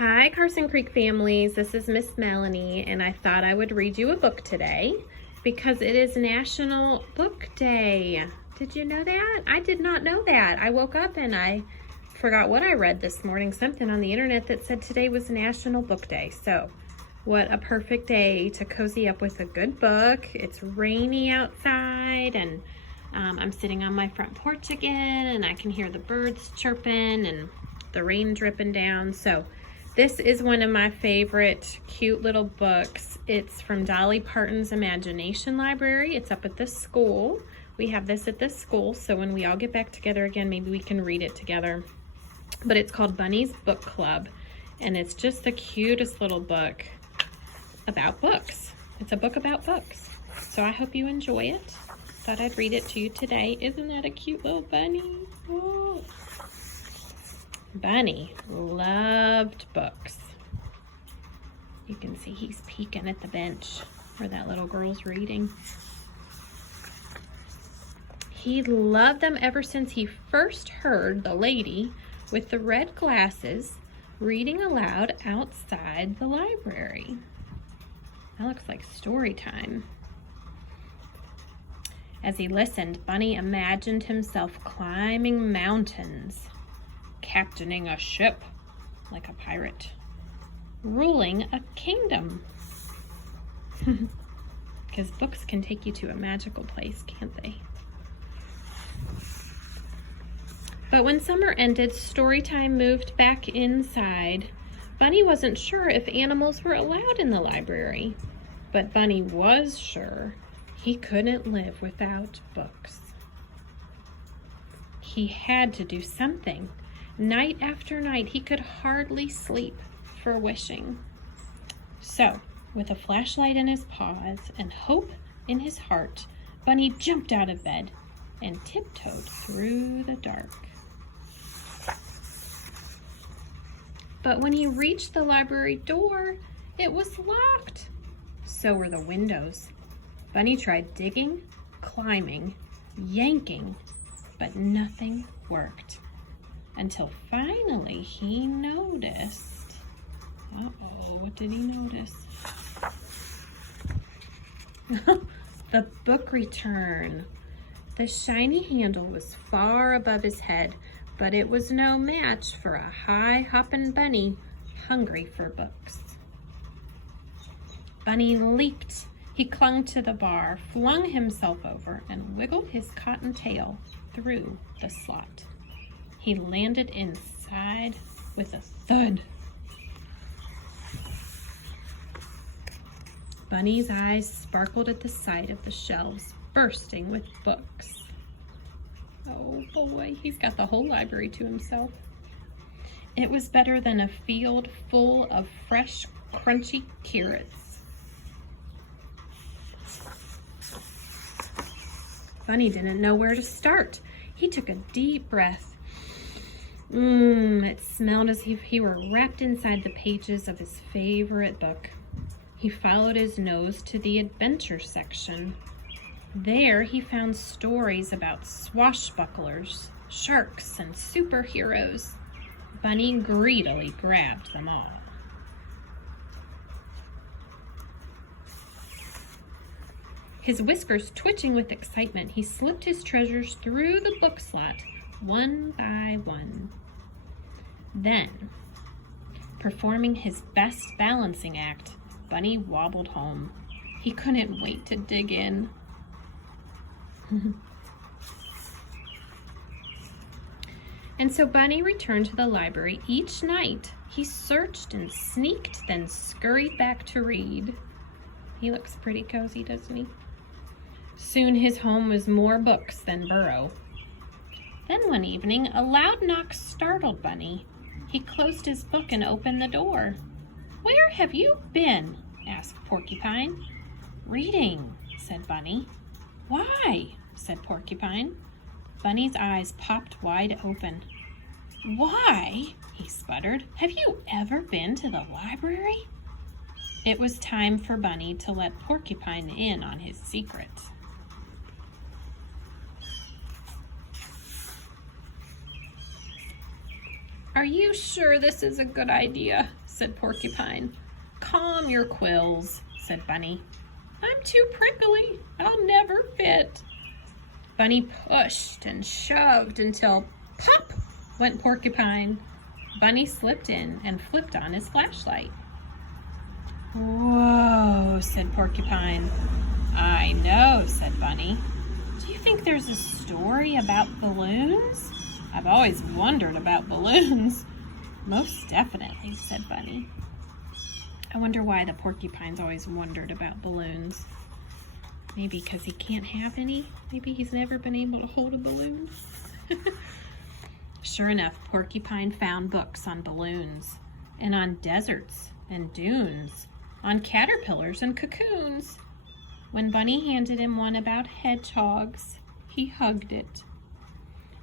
Hi, Carson Creek families. This is Miss Melanie, and I thought I would read you a book today because it is National Book Day. Did you know that? I did not know that. I woke up and I forgot what I read this morning, something on the internet that said today was National Book Day. So what a perfect day to cozy up with a good book. It's rainy outside, and I'm sitting on my front porch again, and I can hear the birds chirping and the rain dripping down. So this is one of my favorite cute little books. It's from Dolly Parton's Imagination Library. It's up at the school. We have this at this school, so when we all get back together again, maybe we can read it together. But it's called Bunny's Book Club, and it's just the cutest little book about books. It's a book about books. So I hope you enjoy it. Thought I'd read it to you today. Isn't that a cute little bunny? Oh. Bunny loved books. You can see he's peeking at the bench where that little girl's reading. He loved them ever since he first heard the lady with the red glasses reading aloud outside the library. That looks like story time. As he listened, Bunny imagined himself climbing mountains, captaining a ship like a pirate, ruling a kingdom. Because books can take you to a magical place, can't they? But when summer ended, story time moved back inside. Bunny wasn't sure if animals were allowed in the library, but Bunny was sure he couldn't live without books. He had to do something. Night after night, he could hardly sleep for wishing. So, with a flashlight in his paws and hope in his heart, Bunny jumped out of bed and tiptoed through the dark. But when he reached the library door, it was locked. So were the windows. Bunny tried digging, climbing, yanking, but nothing worked. Until finally he noticed. Uh-oh, what did he notice? The book return. The shiny handle was far above his head, but it was no match for a high-hopping bunny hungry for books. Bunny leaped. He clung to the bar, flung himself over, and wiggled his cotton tail through the slot. He landed inside with a thud. Bunny's eyes sparkled at the sight of the shelves bursting with books. Oh boy, he's got the whole library to himself. It was better than a field full of fresh, crunchy carrots. Bunny didn't know where to start. He took a deep breath. It smelled as if he were wrapped inside the pages of his favorite book. He followed his nose to the adventure section. There he found stories about swashbucklers, sharks, and superheroes. Bunny greedily grabbed them all. His whiskers twitching with excitement, he slipped his treasures through the book slot, one by one. Then, performing his best balancing act, Bunny wobbled home. He couldn't wait to dig in. And so Bunny returned to the library each night. He searched and sneaked, then scurried back to read. He looks pretty cozy, doesn't he? Soon his home was more books than burrow. Then one evening, a loud knock startled Bunny. He closed his book and opened the door. "Where have you been?" asked Porcupine. "Reading," said Bunny. "Why?" said Porcupine. Bunny's eyes popped wide open. "Why?" he sputtered. "Have you ever been to the library?" It was time for Bunny to let Porcupine in on his secret. "Are you sure this is a good idea?" said Porcupine. "Calm your quills," said Bunny. "I'm too prickly. I'll never fit." Bunny pushed and shoved until pop went Porcupine. Bunny slipped in and flipped on his flashlight. "Whoa," said Porcupine. "I know," said Bunny. "Do you think there's a story about balloons? I've always wondered about balloons." "Most definitely," said Bunny. I wonder why the porcupine's always wondered about balloons. Maybe because he can't have any? Maybe he's never been able to hold a balloon? Sure enough, Porcupine found books on balloons, and on deserts and dunes, on caterpillars and cocoons. When Bunny handed him one about hedgehogs, he hugged it.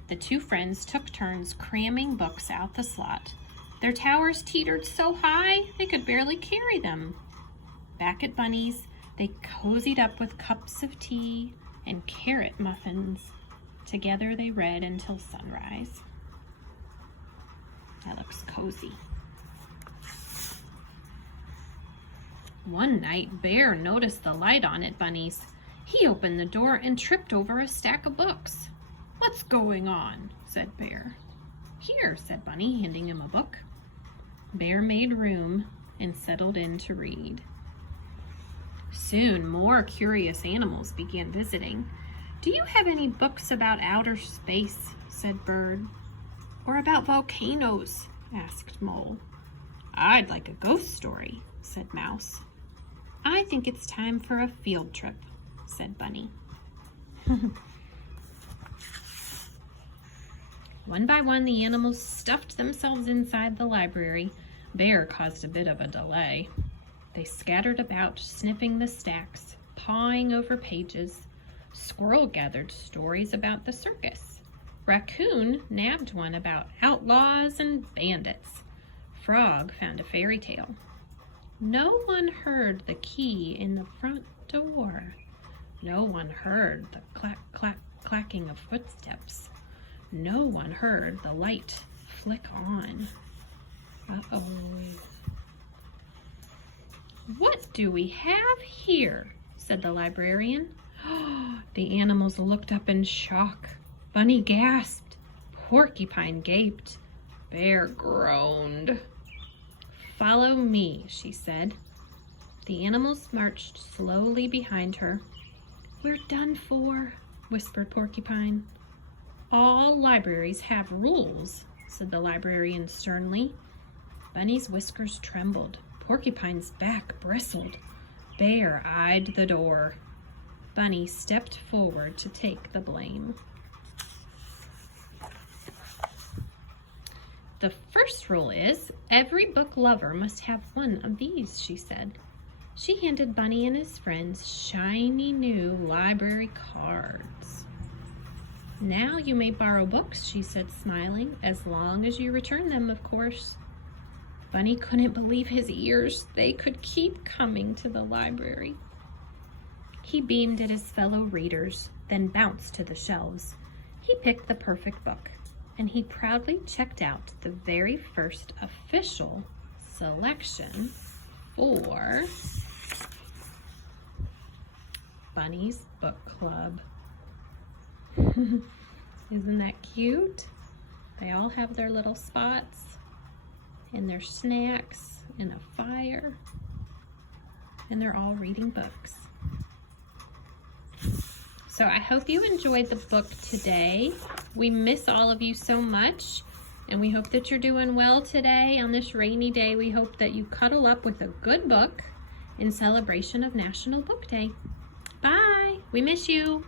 The two friends took turns cramming books out the slot. Their towers teetered so high they could barely carry them. Back at Bunny's, they cozied up with cups of tea and carrot muffins. Together they read until sunrise. That looks cozy. One night, Bear noticed the light on at Bunny's. He opened the door and tripped over a stack of books. "What's going on?" said Bear. "Here," said Bunny, handing him a book. Bear made room and settled in to read. Soon more curious animals began visiting. "Do you have any books about outer space?" said Bird. "Or about volcanoes?" asked Mole. "I'd like a ghost story," said Mouse. "I think it's time for a field trip," said Bunny. One by one, the animals stuffed themselves inside the library. Bear caused a bit of a delay. They scattered about, sniffing the stacks, pawing over pages. Squirrel gathered stories about the circus. Raccoon nabbed one about outlaws and bandits. Frog found a fairy tale. No one heard the key in the front door. No one heard the clack, clack, clacking of footsteps. No one heard the light flick on. Uh-oh. "What do we have here?" said the librarian. The animals looked up in shock. Bunny gasped. Porcupine gaped. Bear groaned. "Follow me," she said. The animals marched slowly behind her. "We're done for," whispered Porcupine. "All libraries have rules," said the librarian sternly. Bunny's whiskers trembled. Porcupine's back bristled. Bear eyed the door. Bunny stepped forward to take the blame. "The first rule is, every book lover must have one of these," she said. She handed Bunny and his friends shiny new library cards. "Now you may borrow books," she said, smiling, "as long as you return them, of course." Bunny couldn't believe his ears. They could keep coming to the library. He beamed at his fellow readers, then bounced to the shelves. He picked the perfect book, and he proudly checked out the very first official selection for Bunny's Book Club. Isn't that cute? They all have their little spots and their snacks and a fire, and they're all reading books. So I hope you enjoyed the book today. We miss all of you so much, and we hope that you're doing well today on this rainy day. We hope that you cuddle up with a good book in celebration of National Book Day. Bye. We miss you.